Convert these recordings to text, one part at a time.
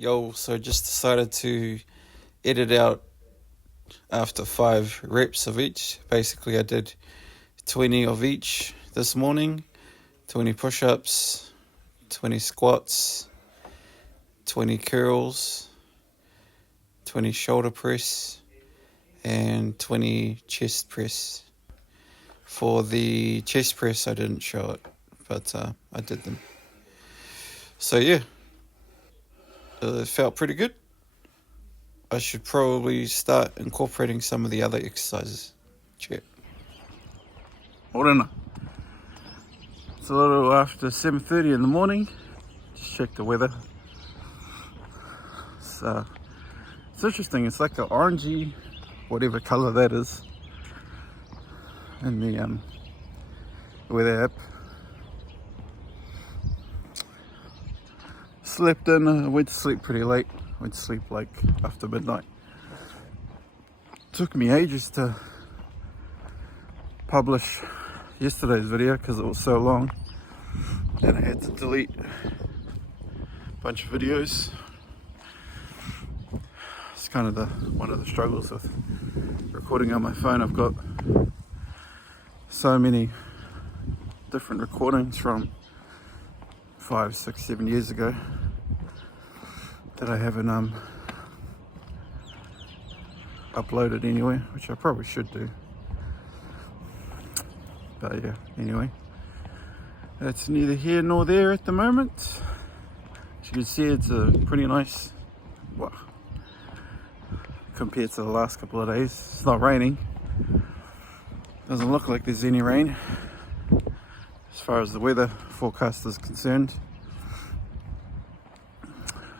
Yo, so just decided to edit out after 5 reps of each. Basically, I did 20 of each this morning, 20 push-ups, 20 squats, 20 curls, 20 shoulder press, and 20 chest press. For the chest press, I didn't show it, but I did them. So yeah, it felt pretty good. I should probably start incorporating some of the other exercises. Check. Morena. It's a little after 7:30 in the morning. Just check the weather. It's interesting. It's like an orangey, whatever color that is, in the weather app. Slept in. I went to sleep pretty late. Went to sleep like after midnight. Took me ages to publish yesterday's video because it was so long, and I had to delete a bunch of videos. It's kind of one of the struggles with recording on my phone. I've got so many different recordings from 5, 6, 7 years ago that I haven't uploaded anyway, which I probably should do. But yeah, anyway, that's neither here nor there at the moment. As you can see, it's a pretty nice, well, compared to the last couple of days. It's not raining. Doesn't look like there's any rain as far as the weather forecast is concerned.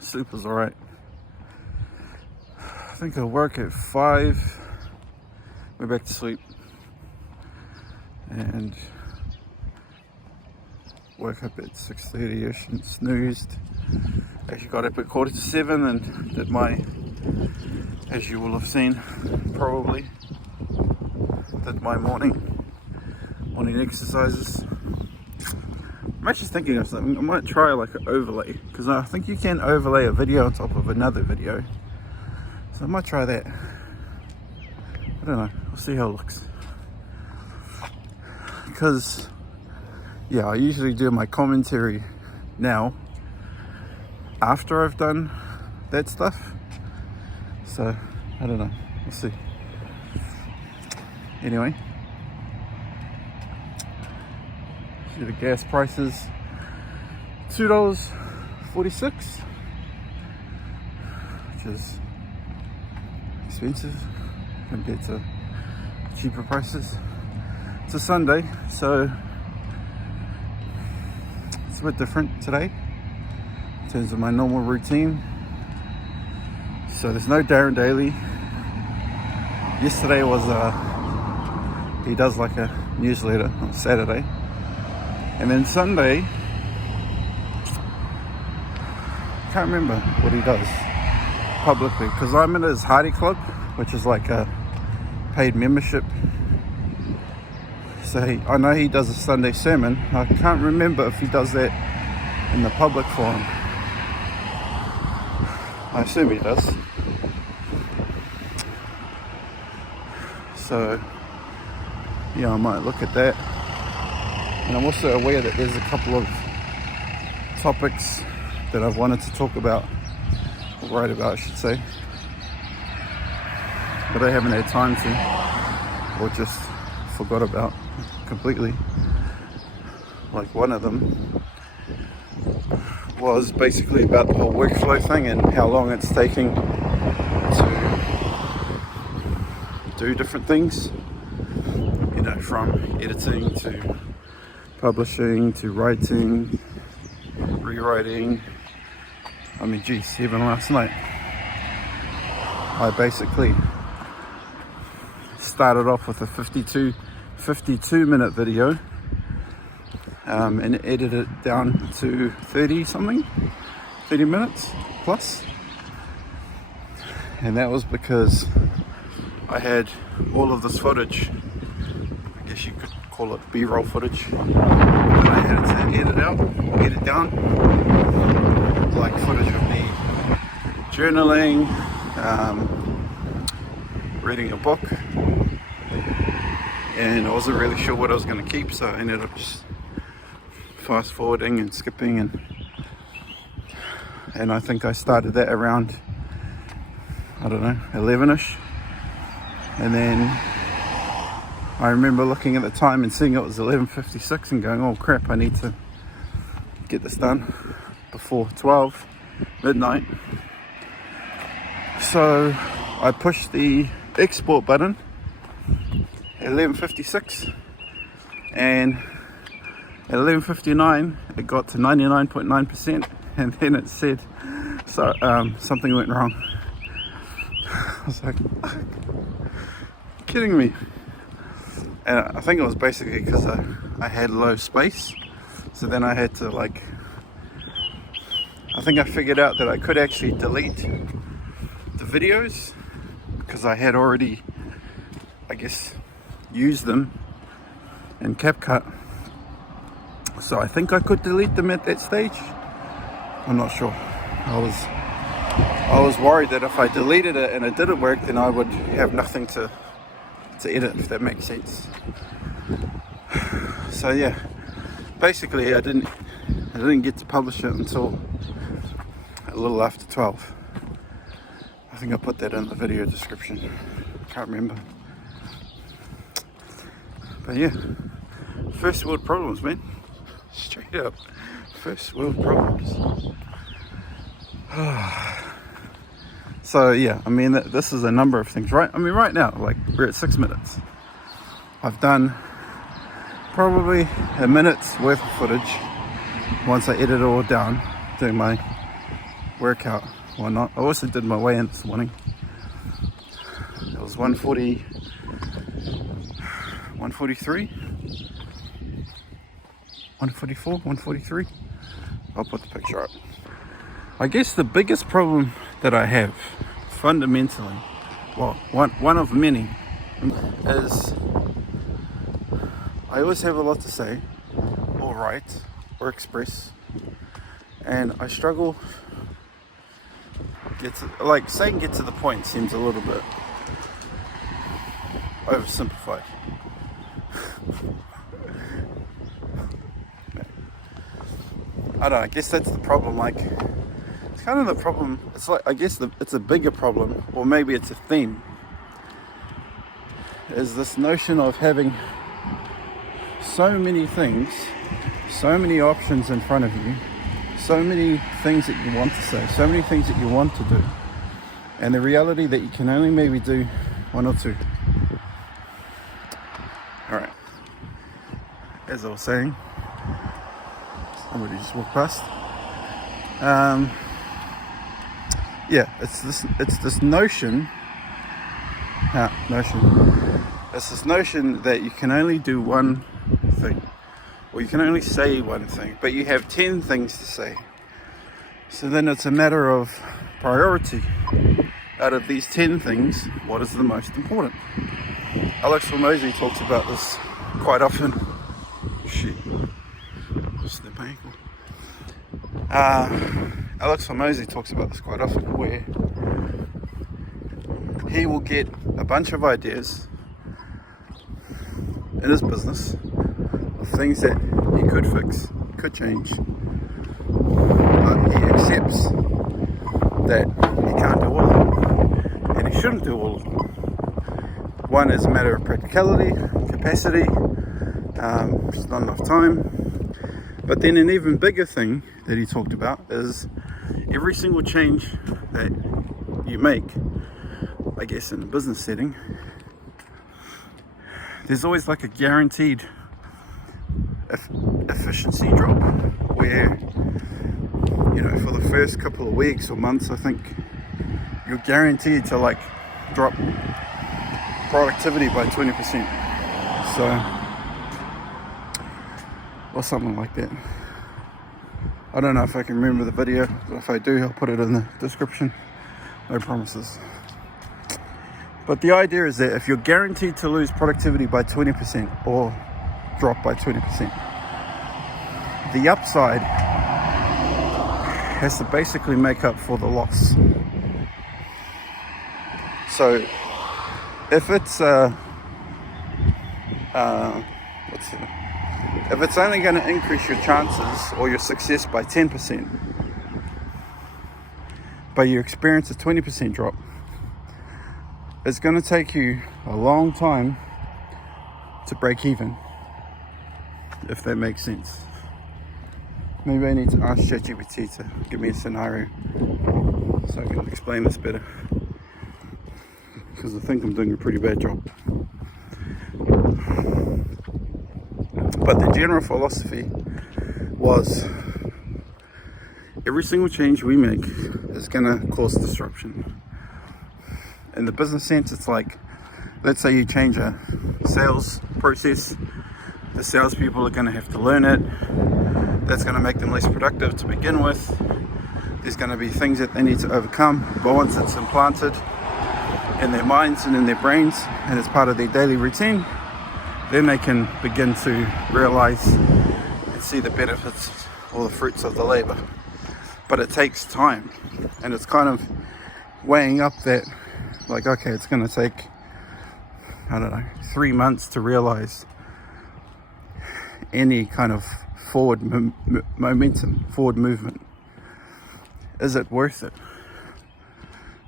Sleep was alright. I think I work at 5. Went back to sleep and woke up at 6:30ish and snoozed. Actually got up at 6:45 and did my, as you will have seen probably, did my morning exercises. I'm actually thinking of something. I might try like an overlay, because I think you can overlay a video on top of another video. So I might try that. I don't know. We'll see how it looks. Because, yeah, I usually do my commentary now after I've done that stuff. So, I don't know. We'll see. Anyway. See the gas prices. $2.46, which is expensive compared to cheaper prices. It's a Sunday, so it's a bit different today in terms of my normal routine. So there's no Darren Daly. Yesterday was he does like a newsletter on Saturday, and then Sunday, can't remember what he does publicly, because I'm in his Hardy Club, which is like a paid membership. So I know he does a Sunday sermon. I can't remember if he does that in the public forum. I assume he does. So yeah, I might look at that. And I'm also aware that there's a couple of topics that I've wanted to talk about, or write about I should say, but I haven't had time to, or just forgot about completely. Like one of them was basically about the whole workflow thing and how long it's taking to do different things, you know, from editing to publishing to writing, rewriting. I mean, geez, even last night I basically started off with a 52 minute video and edited it down to 30 minutes plus, and that was because I had all of this footage, I guess you could call it B-roll footage, that I had to edit down, like footage of me journaling, reading a book, and I wasn't really sure what I was going to keep, so I ended up just fast forwarding and skipping, and I think I started that around, I don't know, 11ish, and then I remember looking at the time and seeing it was 11:56 and going, oh crap, I need to get this done before 12 midnight. So I pushed the export button at 11:56, and at 11:59 it got to 99.9%, and then it said something went wrong. I was like, kidding me? And I think it was basically because I had low space, so then I had to I think I figured out that I could actually delete the videos because I had already, I guess, used them in CapCut. So I think I could delete them at that stage. I'm not sure. I was worried that if I deleted it and it didn't work, then I would have nothing to edit, if that makes sense. So yeah, basically I didn't get to publish it until a little after 12. I think I put that in the video description. Can't remember. But yeah, first world problems, man. Straight up, first world problems. So yeah, I mean, this is a number of things, right? I mean, right now, like, we're at 6 minutes. I've done probably a minute's worth of footage once I edit it all down, doing my workout, why not. I also did my weigh-in this morning. It was 143, 143. I'll put the picture up. I guess the biggest problem that I have, fundamentally, well, one of many, is I always have a lot to say, or write, or express, and I struggle. Saying get to the point seems a little bit oversimplified. I don't know, I guess that's the problem. Like, it's kind of the problem. It's like, I guess it's a bigger problem, or maybe it's a theme, is this notion of having so many things, so many options in front of you, so many things that you want to say, so many things that you want to do, and the reality that you can only maybe do one or two. Alright, as I was saying, somebody just walked past. Yeah, it's this notion. It's this notion that you can only do one thing, or you can only say one thing, but you have 10 things to say. So then it's a matter of priority. Out of these 10 things, what is the most important? Alex Hormozi talks about this quite often. Shit, snip ankle. Alex Hormozi talks about this quite often, where he will get a bunch of ideas in his business of things that he could fix, could change, but he accepts that he can't do all of them, and he shouldn't do all of them. One is a matter of practicality, capacity, just not enough time. But then an even bigger thing that he talked about is every single change that you make, I guess in a business setting, there's always like a guaranteed efficiency drop, where, you know, for the first couple of weeks or months, I think you're guaranteed to like drop productivity by 20%. So, or something like that. I don't know if I can remember the video, but if I do, I'll put it in the description. No promises. But the idea is that if you're guaranteed to lose productivity by 20% or drop by 20%, the upside has to basically make up for the loss. So if it's if it's only going to increase your chances or your success by 10%, but you experience a 20% drop, it's going to take you a long time to break even, if that makes sense. Maybe I need to ask ChatGPT to give me a scenario so I can explain this better, because I think I'm doing a pretty bad job. But the general philosophy was every single change we make is going to cause disruption. In the business sense, it's like, let's say you change a sales process, the salespeople are going to have to learn it. That's going to make them less productive to begin with. There's going to be things that they need to overcome, but once it's implanted in their minds and in their brains and it's part of their daily routine, then they can begin to realize and see the benefits or the fruits of the labor. But it takes time, and it's kind of weighing up that, like, okay, it's going to take, I don't know, 3 months to realize any kind of forward momentum, forward movement. Is it worth it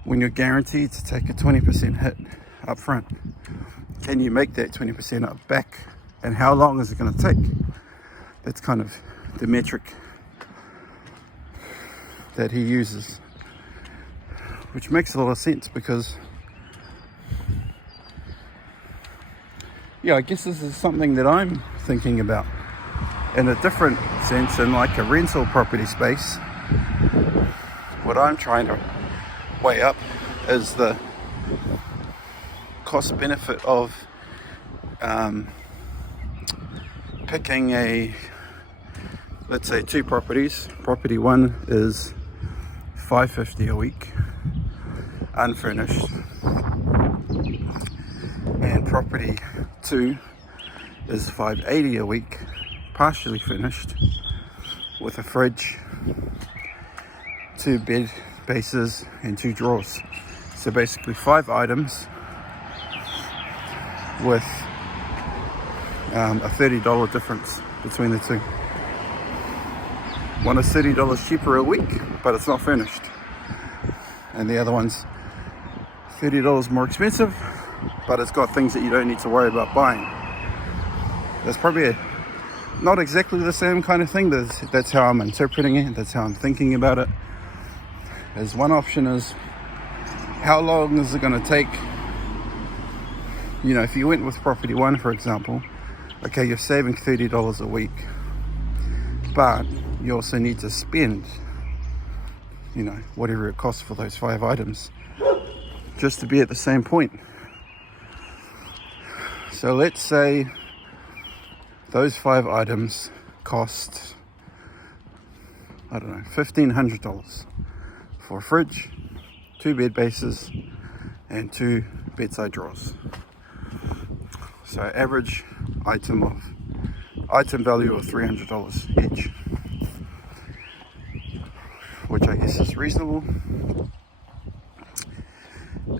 when you're guaranteed to take a 20% hit up front? Can you make that 20% up back? And how long is it going to take? That's kind of the metric that he uses, which makes a lot of sense because, yeah, I guess this is something that I'm thinking about in a different sense, in like a rental property space. What I'm trying to weigh up is the cost benefit of picking let's say 2 properties. Property 1 is $550 a week unfurnished, and property 2 is $580 a week partially furnished with a fridge, 2 bed bases and 2 drawers. So basically 5 items with a $30 difference between the 2. One is $30 cheaper a week, but it's not furnished, and the other one's $30 more expensive, but it's got things that you don't need to worry about buying. That's probably not exactly the same kind of thing. That's how I'm interpreting it. That's how I'm thinking about it. As one option is, how long is it going to take? You know, if you went with property 1, for example, okay, you're saving $30 a week, but you also need to spend, you know, whatever it costs for those 5 items just to be at the same point. So let's say those 5 items cost, I don't know, $1,500 for a fridge, 2 bed bases, and 2 bedside drawers. So average item value of $300 each, which I guess is reasonable.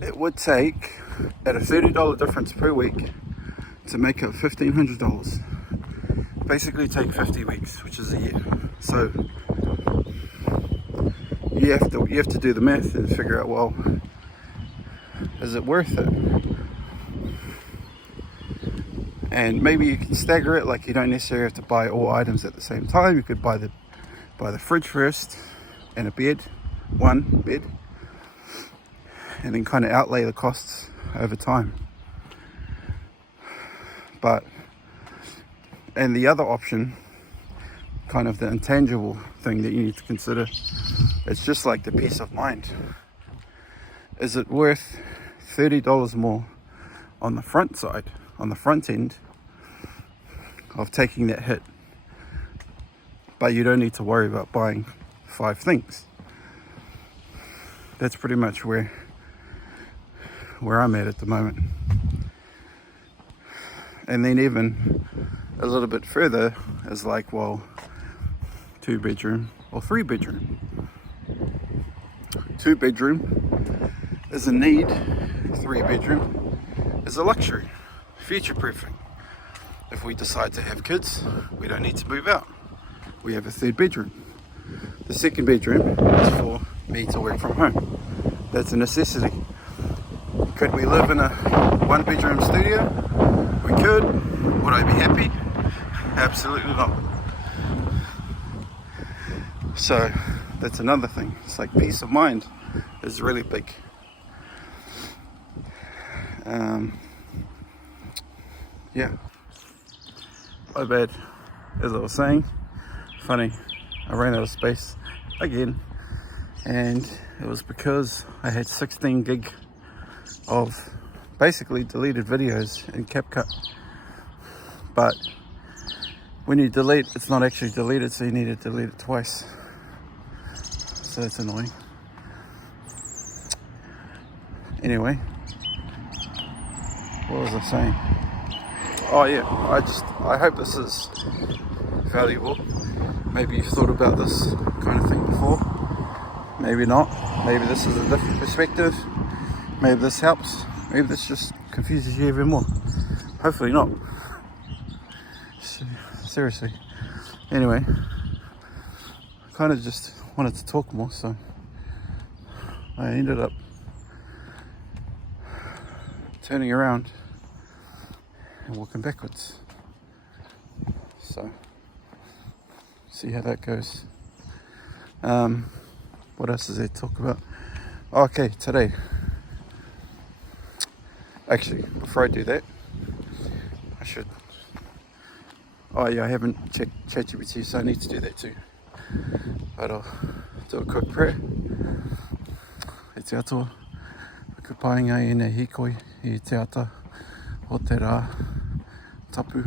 It would take, at a $30 difference per week, to make up $1,500. Basically take 50 weeks, which is a year. So you have to do the math and figure out, well, is it worth it? And maybe you can stagger it, like you don't necessarily have to buy all items at the same time. You could buy the fridge first and a bed, 1 bed, and then kind of outlay the costs over time. And the other option, kind of the intangible thing that you need to consider, it's just like the peace of mind. Is it worth $30 more on the front side, on the front end of taking that hit, but you don't need to worry about buying 5 things? That's pretty much where I'm at the moment. And then even a little bit further is like, well, 2 bedroom or 3 bedroom. 2 bedroom is a need 3-bedroom is a luxury, future-proofing. If we decide to have kids, we don't need to move out. We have a 3rd bedroom. The 2nd bedroom is for me to work from home. That's a necessity. Could we live in a 1-bedroom studio? We could. Would I be happy? Absolutely not. So that's another thing. It's like peace of mind is really big. Yeah. My bad. As I was saying, funny, I ran out of space again, and it was because I had 16 gig of basically deleted videos in CapCut. But when you delete, it's not actually deleted, so you need to delete it twice. So it's annoying. Anyway, what was I saying? Oh yeah, I hope this is valuable. Maybe you've thought about this kind of thing before. Maybe not. Maybe this is a different perspective. Maybe this helps. Maybe this just confuses you even more. Hopefully not. Seriously. Anyway, I kind of just wanted to talk more, so I ended up turning around and walking backwards. So, see how that goes. What else is there to talk about? Okay, today. Actually, before I do that, I should. Oh yeah, I haven't checked ChatGPT, so I need to do that too. But I'll do a quick prayer. E te atua, ka painga e nei hikoi, i te ata, o te rā, tapu,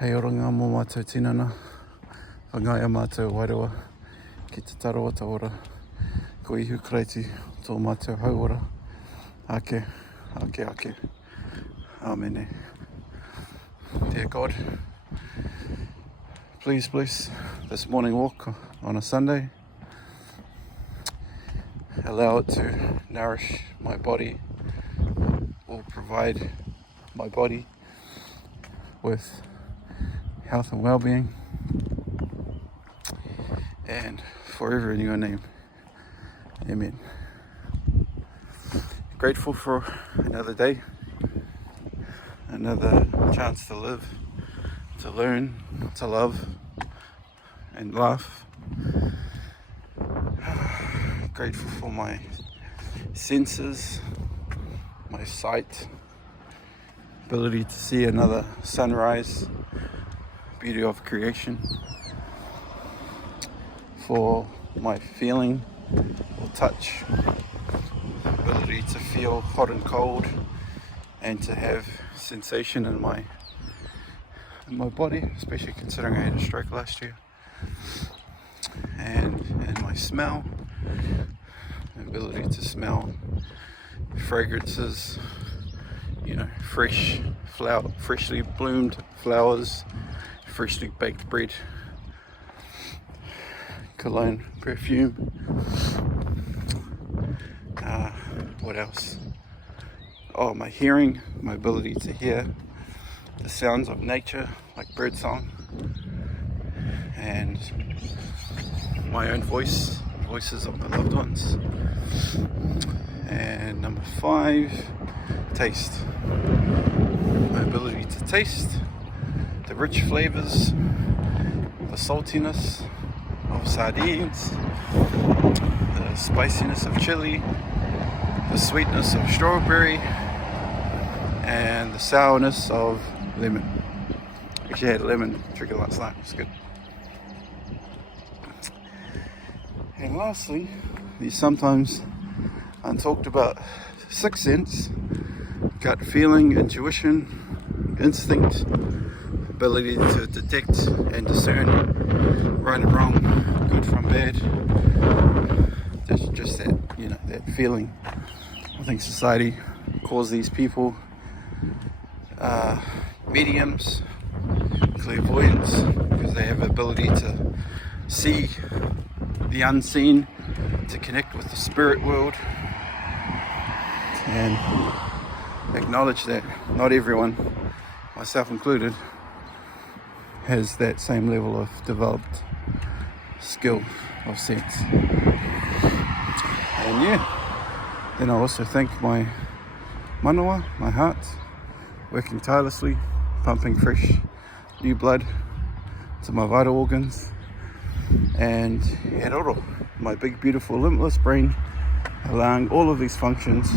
hei oranga mō mātou tinana, whangaia mātou wairua, ki te taro o ta ora, ko ihu kreiti, tō mātou hauora, ake, ake, ake, Amen. Dear God, please bless this morning walk on a Sunday. Allow it to nourish my body, or provide my body with health and well-being, and forever in your name. Amen. Grateful for another day, another chance to live, to learn, to love and laugh. Grateful for my senses, my sight, ability to see another sunrise, beauty of creation, for my feeling or touch, ability to feel hot and cold, and to have sensation in my body, especially considering I had a stroke last year, and my smell, ability to smell fragrances, fresh flower, freshly bloomed flowers, freshly baked bread, cologne, perfume. What else? Oh, my hearing, my ability to hear the sounds of nature, like birdsong, and my own voice, voices of my loved ones. And number 5, taste. My ability to taste the rich flavors, the saltiness of sardines, the spiciness of chili, the sweetness of strawberry, and the sourness of lemon. Actually, I had a lemon drink last night. It's good. And lastly, the sometimes untalked about 6th sense, gut feeling, intuition, instinct, ability to detect and discern right and wrong, good from bad. That's just that, that feeling. I think society calls these people mediums, clairvoyants, because they have the ability to see the unseen, to connect with the spirit world, and acknowledge that not everyone, myself included, has that same level of developed skill of sense. And then I also thank my manawa, my heart, working tirelessly, pumping fresh new blood to my vital organs, and Heroro, my big beautiful limitless brain, allowing all of these functions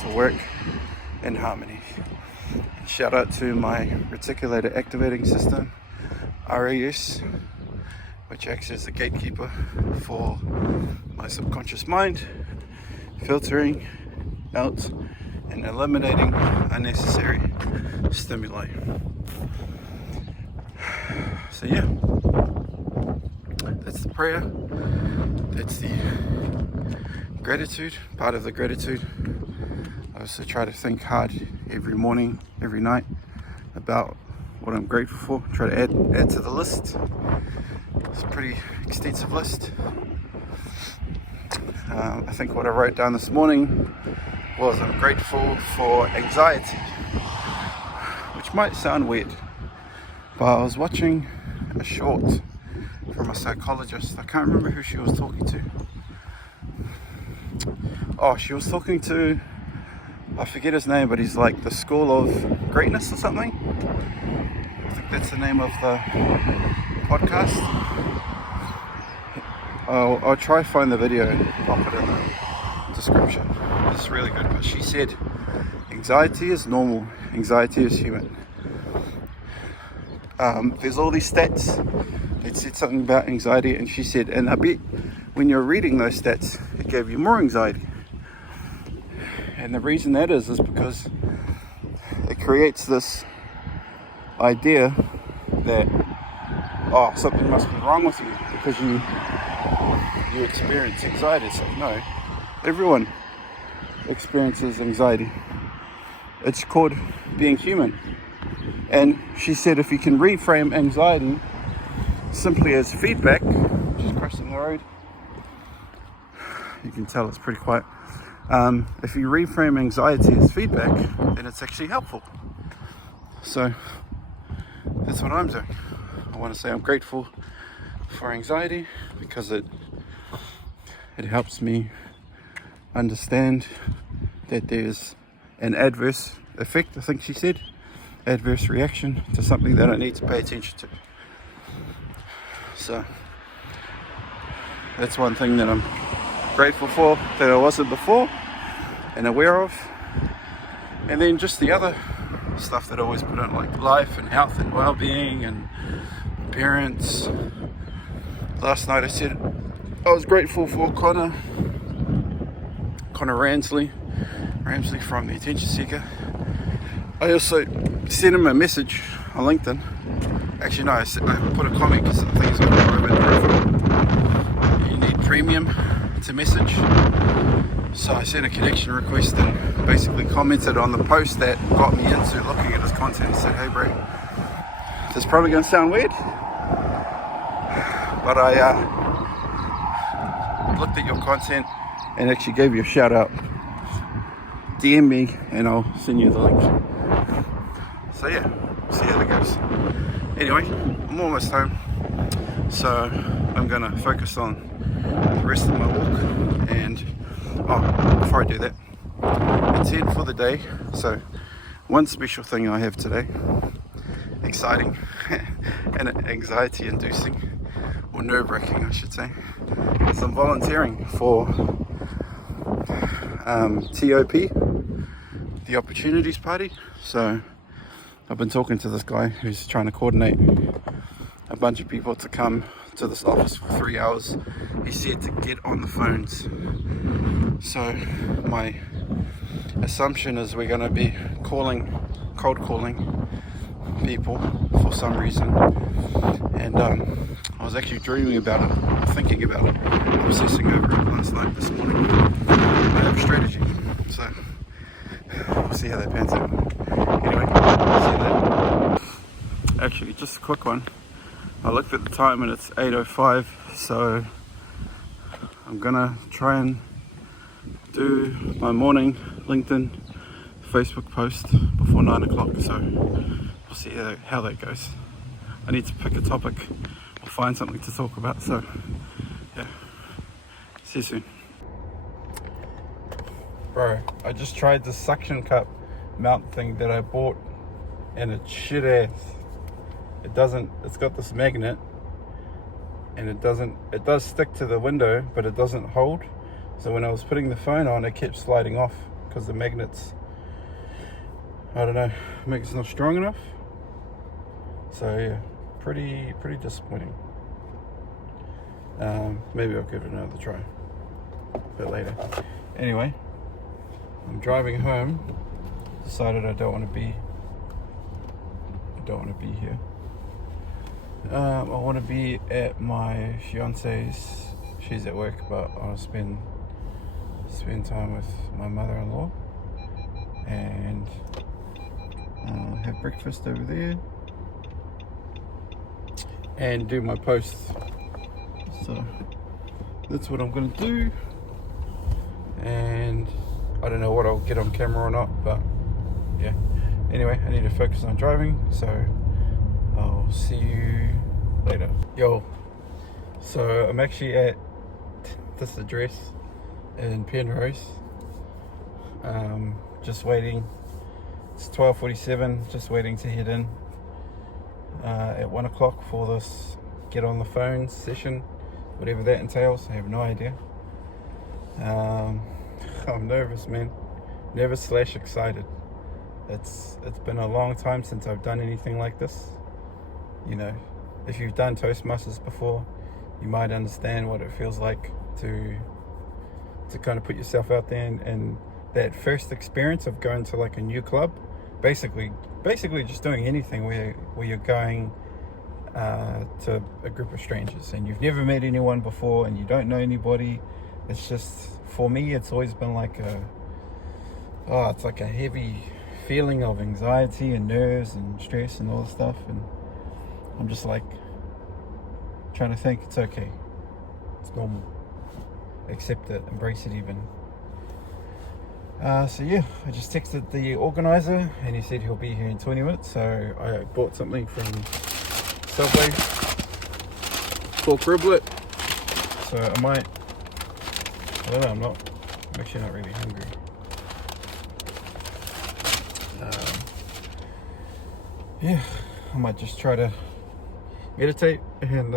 to work in harmony. And shout out to my reticular activating system, RAS, which acts as the gatekeeper for my subconscious mind, filtering out and eliminating unnecessary stimuli. So that's the prayer, that's the gratitude, part of the gratitude. I also try to think hard every morning, every night about what I'm grateful for, try to add to the list. It's a pretty extensive list. I think what I wrote down this morning was I'm grateful for anxiety, which might sound weird, but I was watching a short from a psychologist. I can't remember who she was talking to. Oh, she was talking to, I forget his name, but he's like the School of Greatness or something. I think that's the name of the podcast. I'll try find the video and pop it in the description. It's really good. But she said anxiety is normal, anxiety is human. There's all these stats that said something about anxiety, and she said, and I bet when you're reading those stats it gave you more anxiety. And the reason that is because it creates this idea that something must be wrong with you because you experience anxiety. So no, everyone experiences anxiety. It's called being human. And she said if you can reframe anxiety simply as feedback, just crossing the road, you can tell it's pretty quiet. If you reframe anxiety as feedback, then it's actually helpful. So that's what I'm doing. I want to say I'm grateful for anxiety because it helps me understand that there's an adverse effect, I think she said, adverse reaction to something that I need to pay attention to. So that's one thing that I'm grateful for that I wasn't before and aware of. And then just the other stuff that I always put on, like life and health and well-being and parents. Last night I said I was grateful for Connor Ramsley from The Attention Seeker. I also sent him a message on LinkedIn. Actually no, I put a comment because I think it's on private profile. You need premium to message. So I sent a connection request and basically commented on the post that got me into looking at his content and said, hey bro, this is probably going to sound weird, but I looked at your content and actually gave you a shout out. DM me and I'll send you the link. So yeah, see how that goes. Anyway, I'm almost home, so I'm going to focus on the rest of my walk. And before I do that, it's it for the day. So one special thing I have today, exciting and anxiety inducing, or nerve-wracking I should say, is I'm volunteering for TOP, the Opportunities Party. So I've been talking to this guy who's trying to coordinate a bunch of people to come to this office for 3 hours. He said to get on the phones. So my assumption is we're going to be cold calling people for some reason. And I was actually dreaming about it, thinking about it, obsessing over it last night, this morning. I have a strategy, so we'll see how that pans out. Anyway, see you later. Actually, just a quick one. I looked at the time and it's 8:05, so I'm gonna try and do my morning LinkedIn, Facebook post before 9 o'clock, so we'll see how that goes. I need to pick a topic or find something to talk about, so yeah, see you soon. Bro, I just tried the suction cup mount thing that I bought and it's shit ass. It's got this magnet and it does stick to the window, but it doesn't hold. So when I was putting the phone on, it kept sliding off because the magnet's, I don't know, magnet's not strong enough. So yeah, pretty disappointing. Maybe I'll give it another try a bit later. Anyway, I'm driving home. Decided I don't want to be here. I want to be at my fiance's. She's at work, but I want to spend time with my mother-in-law and have breakfast over there and do my posts. So that's what I'm going to do, and I don't know what I'll get on camera or not, but yeah. Anyway, I need to focus on driving, so I'll see you later. Yo, so I'm actually at this address in Penrose. Just waiting. It's 12:47. Just waiting to head in at 1 o'clock for this get on the phone session, whatever that entails. I have no idea. I'm nervous, man. Nervous / excited. It's been a long time since I've done anything like this. You know, if you've done Toastmasters before, you might understand what it feels like to kind of put yourself out there, and that first experience of going to like a new club, basically just doing anything where you're going to a group of strangers and you've never met anyone before and you don't know anybody. It's just, for me, it's always been like it's like a heavy feeling of anxiety and nerves and stress and all this stuff, and I'm just like trying to think it's okay, it's normal, accept it, embrace it even. So yeah, I just texted the organizer and he said he'll be here in 20 minutes. So I bought something from Subway, pork riblet. So I don't know, I'm actually not really hungry. Yeah, I might just try to meditate and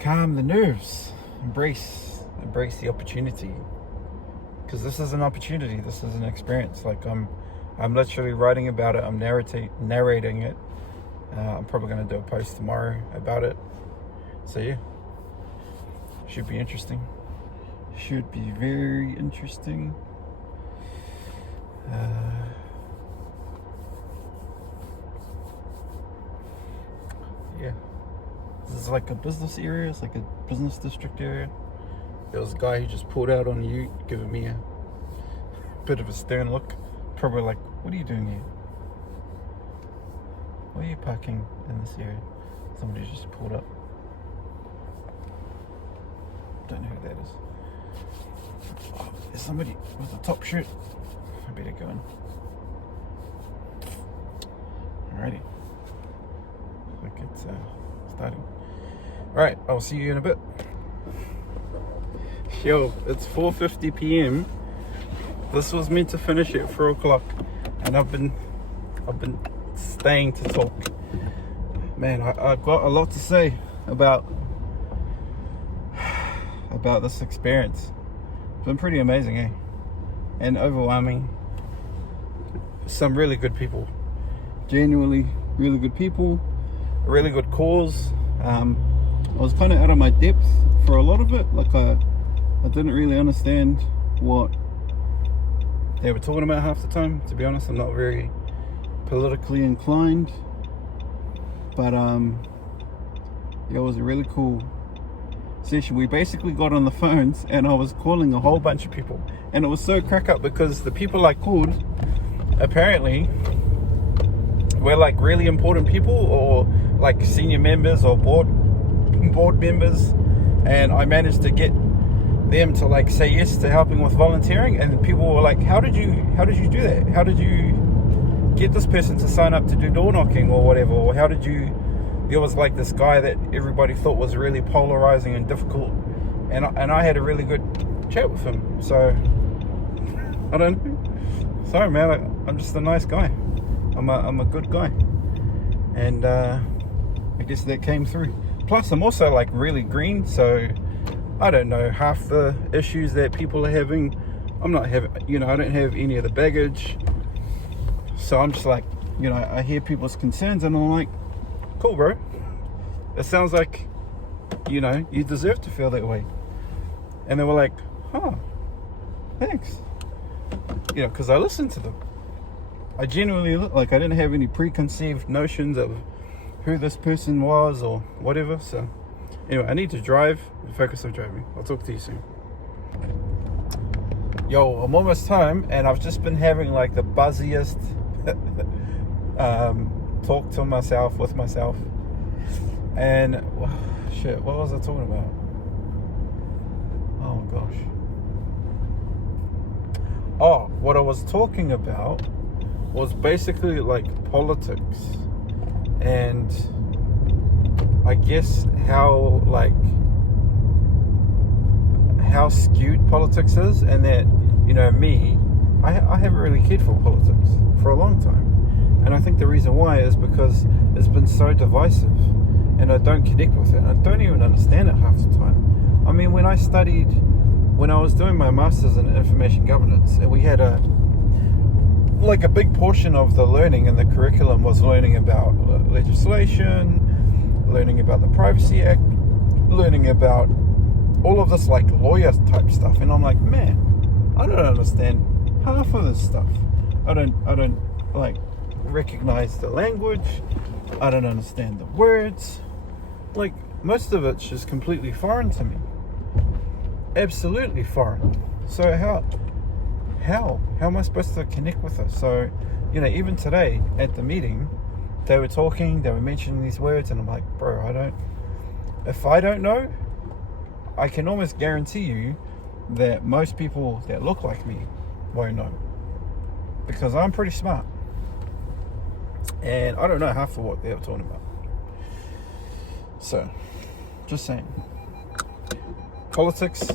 calm the nerves, embrace the opportunity, because this is an opportunity, this is an experience. Like I'm literally writing about it, I'm narrating it. I'm probably going to do a post tomorrow about it. So yeah, should be interesting, should be very interesting. Yeah, this is like a business area, it's like a business district area. There was a guy who just pulled out on the ute, giving me a bit of a stern look, probably like, what are you doing here? Why are you parking in this area? Somebody just pulled up. Don't know who that is. Oh, there's somebody with a top shirt. I better go in. Alrighty. Look, it's starting. Alright, I'll see you in a bit. Yo, it's 4:50 p.m. This was meant to finish at 4 o'clock, and I've been staying to talk. Man, I've got a lot to say about this experience. It's been pretty amazing, eh? And overwhelming. Some really good people, genuinely really good people, a really good cause. I was kind of out of my depth for a lot of it. Like I didn't really understand what they were talking about half the time, to be honest. I'm not very politically inclined, but it was a really cool session. We basically got on the phones and I was calling a whole bunch of people, and it was so crack up because the people I called apparently were like really important people, or like senior members or board members, and I managed to get them to like say yes to helping with volunteering, and people were like, how did you do that? How did you get this person to sign up to do door knocking or whatever? Or how did you, there was like this guy that everybody thought was really polarizing and difficult, and I had a really good chat with him. So I don't know. Sorry, man, I'm just a nice guy. I'm a good guy, and I guess that came through. Plus I'm also like really green, so I don't know half the issues that people are having. I'm not having, I don't have any of the baggage. So I'm just like, I hear people's concerns and I'm like, cool, bro. It sounds like, you deserve to feel that way. And they were like, huh, thanks. Because I listened to them. I genuinely, I didn't have any preconceived notions of who this person was or whatever. So anyway, I need to drive and focus on driving. I'll talk to you soon. Yo, I'm almost home, and I've just been having like the buzziest talk to myself, with myself. And shit, what was I talking about? Oh gosh. Oh, what I was talking about was basically like politics, and I guess how skewed politics is, and that me, I haven't really cared for politics for a long time, and I think the reason why is because it's been so divisive, and I don't connect with it. I don't even understand it half the time. I mean, when I was doing my master's in information governance, and we had a big portion of the learning in the curriculum was learning about legislation, learning about the Privacy Act, learning about all of this like lawyer type stuff, and I'm like, man, I don't understand half of this stuff. I don't like recognize the language. I don't understand the words. Like, most of it's just completely foreign to me. Absolutely foreign. So how am I supposed to connect with it? So, even today at the meeting, they were talking, they were mentioning these words, and I'm like, bro, if I don't know, I can almost guarantee you that most people that look like me won't know, because I'm pretty smart, and I don't know half of what they were talking about. So, just saying, politics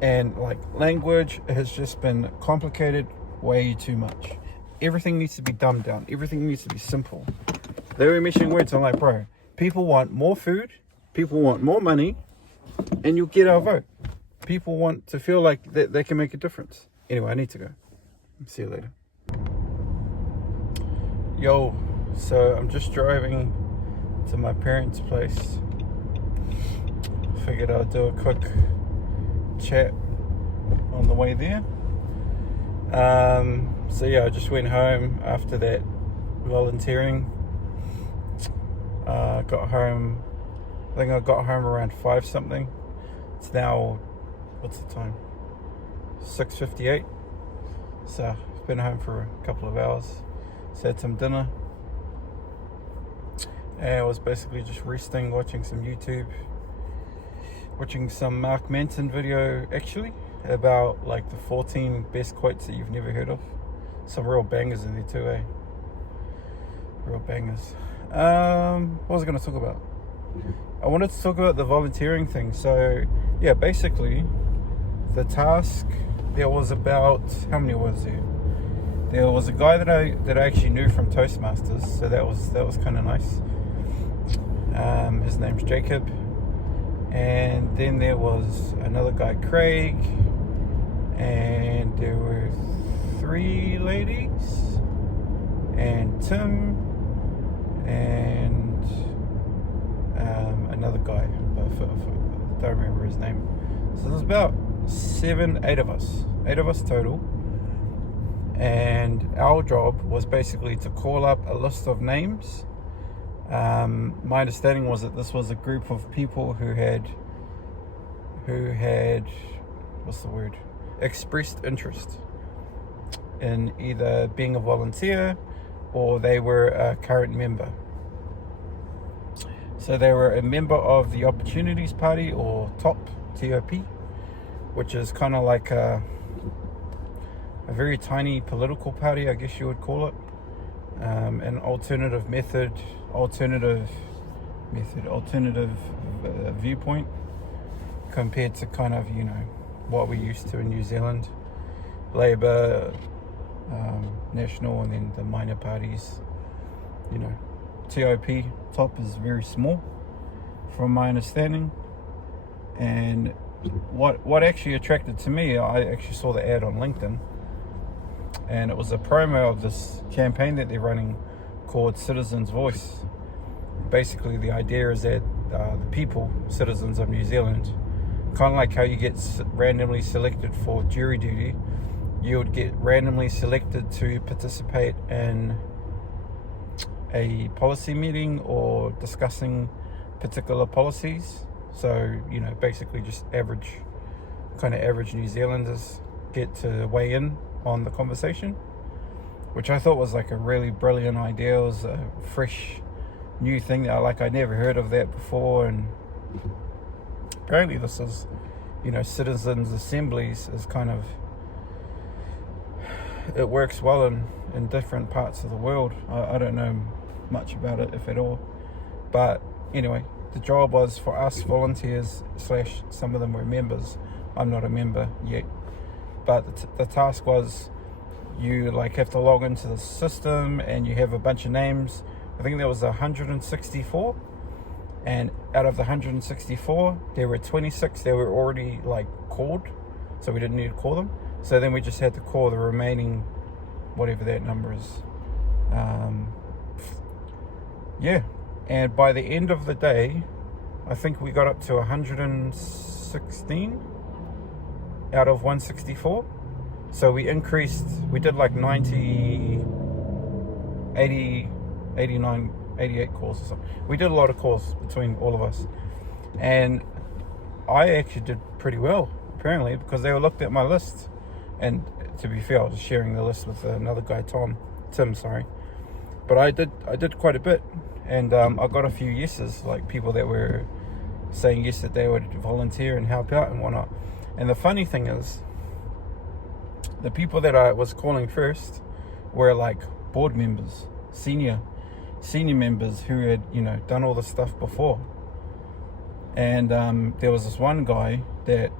and like language has just been complicated way too much. Everything needs to be dumbed down. Everything needs to be simple. They were mentioning words. I'm like, bro, people want more food, people want more money, and you'll get our vote. People want to feel like they can make a difference. Anyway, I need to go. See you later. Yo, so I'm just driving to my parents' place. Figured I'd do a quick chat on the way there. So yeah, I just went home after that volunteering. Got home, I think I got home around 5 something. It's now, what's the time? 6:58. So I've been home for a couple of hours. Just had some dinner. And I was basically just resting, watching some YouTube. Watching some Mark Manson video, actually, about like the 14 best quotes that you've never heard of. Some real bangers in there too, eh? Real bangers. What was I going to talk about? I wanted to talk about the volunteering thing. So, yeah, basically, the task, there was about, how many was there? There was a guy that I actually knew from Toastmasters, so that was kind of nice. His name's Jacob. And then there was another guy, Craig, and there were 3 ladies, and Tim, and another guy, but I don't remember his name. So there's about 8 of us, 8 of us total, and our job was basically to call up a list of names. My understanding was that this was a group of people who had expressed interest in either being a volunteer or they were a current member. So they were a member of the Opportunities Party, or TOP, which is kind of like a very tiny political party, I guess you would call it. An alternative viewpoint compared to kind of, what we're used to in New Zealand. Labour, National, and then the minor parties. TOP, top, is very small from my understanding. And what actually attracted to me, I actually saw the ad on LinkedIn, and it was a promo of this campaign that they're running called Citizens Voice. Basically, the idea is that the people, citizens of New Zealand, kind of like how you get randomly selected for jury duty, you would get randomly selected to participate in a policy meeting or discussing particular policies. So, basically just average New Zealanders get to weigh in on the conversation, which I thought was like a really brilliant idea. It was a fresh, new thing that I'd never heard of that before. And apparently this is, citizens' assemblies is kind of, it works well in different parts of the world. I don't know much about it, if at all. But anyway, the job was for us volunteers / some of them were members. I'm not a member yet. But the task was, you have to log into the system and you have a bunch of names. I think there was 164. And out of the 164, there were 26 that were already called. So we didn't need to call them. So then we just had to call the remaining, whatever that number is. And by the end of the day, I think we got up to 116 out of 164. So we did 90, 80, 89, 88 calls or something. We did a lot of calls between all of us. And I actually did pretty well, apparently, because they looked at my list. And to be fair, I was sharing the list with another guy, Tim, But I did quite a bit. And I got a few yeses, people that were saying yes that they would volunteer and help out and whatnot. And the funny thing is, the people that I was calling first were board members, senior members who had, done all this stuff before. And there was this one guy that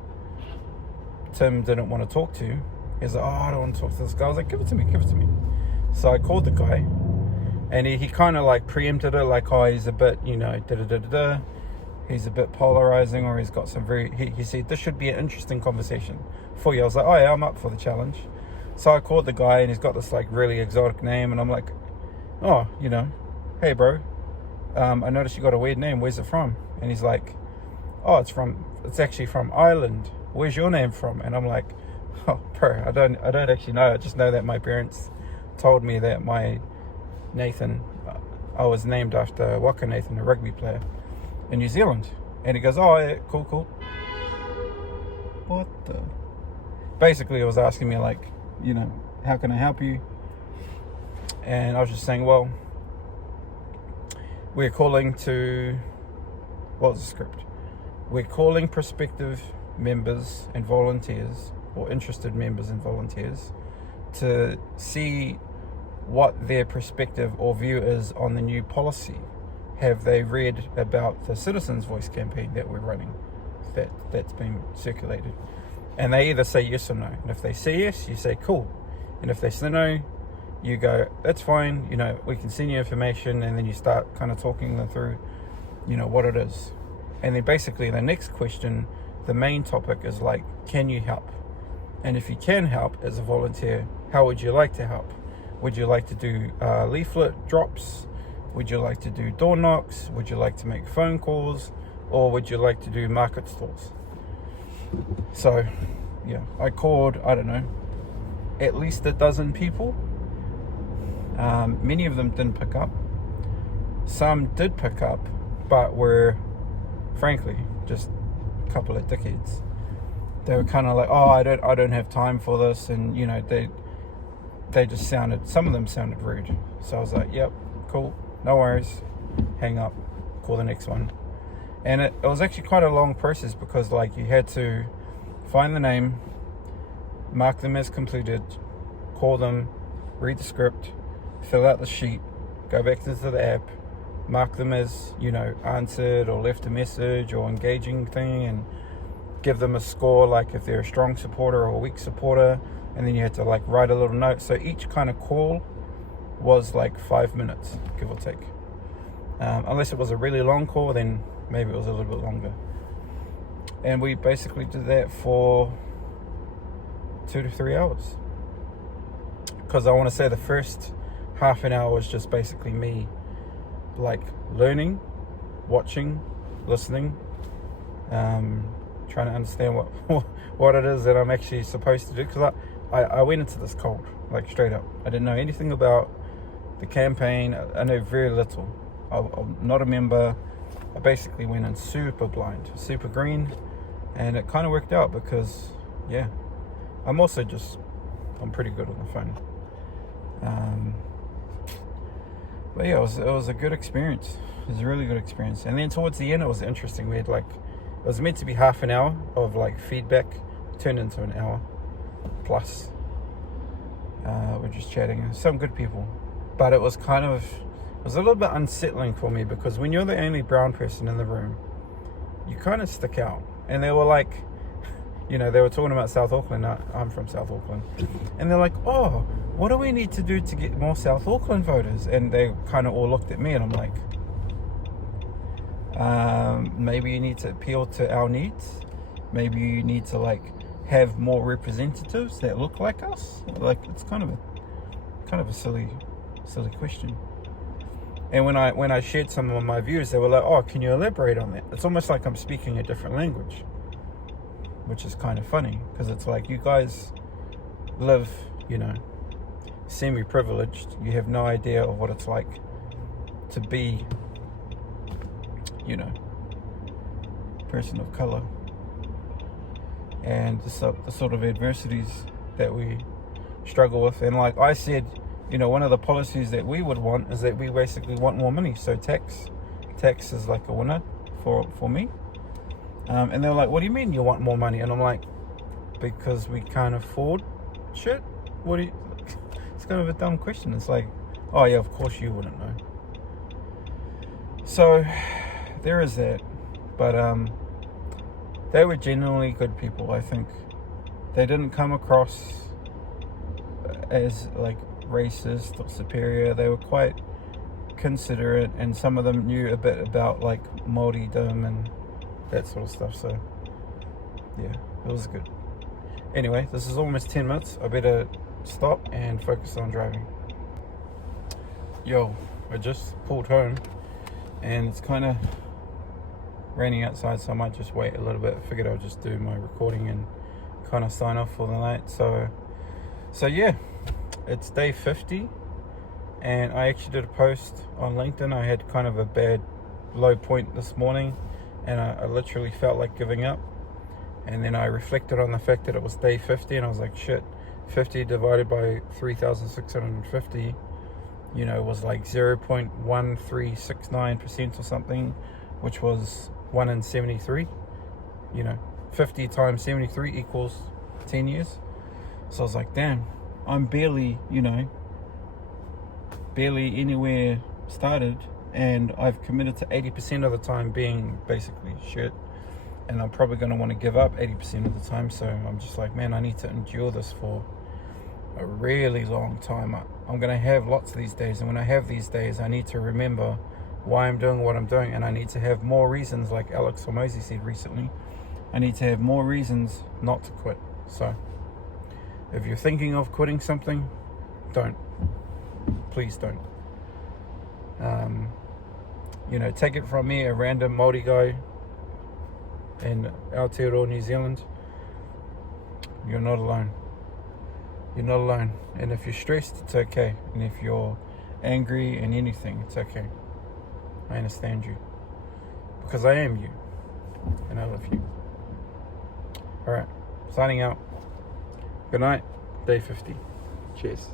Tim didn't want to talk to. He's like, I don't want to talk to this guy. I was like, give it to me. So I called the guy. And he kind of preempted it, he's a bit, he's a bit polarizing, or he's got some he said, this should be an interesting conversation for you. I was like, oh yeah, I'm up for the challenge. So I called the guy, and he's got this really exotic name, and I'm like, oh, hey bro, I noticed you got a weird name, where's it from? And he's like, oh, it's actually from Ireland. Where's your name from? And I'm like, oh bro, I don't actually know. I just know that my parents told me that my Nathan, I was named after Waka Nathan, a rugby player in New Zealand. And he goes, oh yeah, cool. What the? Basically, it was asking me how can I help you? And I was just saying, well, we're calling to, what was the script? We're calling prospective members and volunteers, or interested members and volunteers, to see what their perspective or view is on the new policy. Have they read about the Citizens Voice campaign that we're running, that's been circulated? And they either say yes or no. And if they say yes, you say cool. And if they say no, you go, that's fine, we can send you information. And then you start kind of talking them through, what it is. And then basically the next question, the main topic is can you help? And if you can help as a volunteer, how would you like to help? Would you like to do leaflet drops? Would you like to do door knocks? Would you like to make phone calls? Or would you like to do market stalls? So, yeah, I called, I don't know, at least a dozen people. Many of them didn't pick up. Some did pick up, but were, frankly, just a couple of dickheads. They were kind of like, oh, I don't have time for this. And, they just sounded, some of them sounded rude. So I was like, yep, cool, no worries, hang up, call the next one. And it was actually quite a long process, because you had to find the name, mark them as completed, call them, read the script, fill out the sheet, go back into the app, mark them as, answered or left a message or engaging thing, and give them a score, like if they're a strong supporter or a weak supporter, and then you had to like write a little note. So each kind of call was like 5 minutes, give or take. Unless it was a really long call, then maybe it was a little bit longer. And we basically did that for 2 to 3 hours. Because I want to say the first half an hour was just basically me like learning, watching, listening, trying to understand what it is that I'm actually supposed to do. Because I went into this cold, like straight up. I didn't know anything about the campaign. I know very little. I'm not a member. I basically went in super blind, super green, and it kind of worked out because, I'm pretty good on the phone. But yeah, it was a good experience. It was a really good experience. And then towards the end, it was interesting. We had it was meant to be half an hour of like feedback, turned into an hour plus. We're just chatting. Some good people, but it was a little bit unsettling for me because when you're the only brown person in the room, you kind of stick out. And they were like, they were talking about South Auckland. I'm from South Auckland. And they're like, oh, what do we need to do to get more South Auckland voters? And they kind of all looked at me and I'm like, maybe you need to appeal to our needs. Maybe you need to have more representatives that look like us. It's kind of a silly question. And when I shared some of my views, they were like, oh, can you elaborate on that? It's almost like I'm speaking a different language, which is kind of funny because it's like you guys live, semi-privileged. You have no idea of what it's like to be, person of color, and the sort of adversities that we struggle with. And like I said, one of the policies that we would want is that we basically want more money. So tax is like a winner for me. And they were like, what do you mean you want more money? And I'm like, because we can't afford shit. It's kind of a dumb question. It's like, oh yeah, of course you wouldn't know. So there is that. But they were genuinely good people. I think they didn't come across as racist or superior. They were quite considerate, and some of them knew a bit about Māoridom and that sort of stuff. So yeah, it was good. Anyway, this is almost 10 minutes. I better stop and focus on driving. Yo, I just pulled home and it's kind of raining outside, so I might just wait a little bit. I figured I'll just do my recording and kind of sign off for the night. So yeah, it's day 50, and I actually did a post on LinkedIn. I had kind of a bad low point this morning, and I literally felt like giving up. And then I reflected on the fact that it was day 50, and I was like, shit, 50 divided by 3,650, was like 0.1369% or something, which was 1 in 73. 50 times 73 equals 10 years. So I was like, damn, I'm barely anywhere started, and I've committed to 80% of the time being basically shit, and I'm probably going to want to give up 80% of the time. So I'm just like, man, I need to endure this for a really long time. I'm going to have lots of these days, and when I have these days, I need to remember why I'm doing what I'm doing, and I need to have more reasons, like Alex Hormozi said recently. I need to have more reasons not to quit. So if you're thinking of quitting something, don't. Please don't. Take it from me, a random Māori guy in Aotearoa, New Zealand. You're not alone. You're not alone. And if you're stressed, it's okay. And if you're angry and anything, it's okay. I understand you. Because I am you. And I love you. Alright, signing out. Good night. Day 50. Cheers.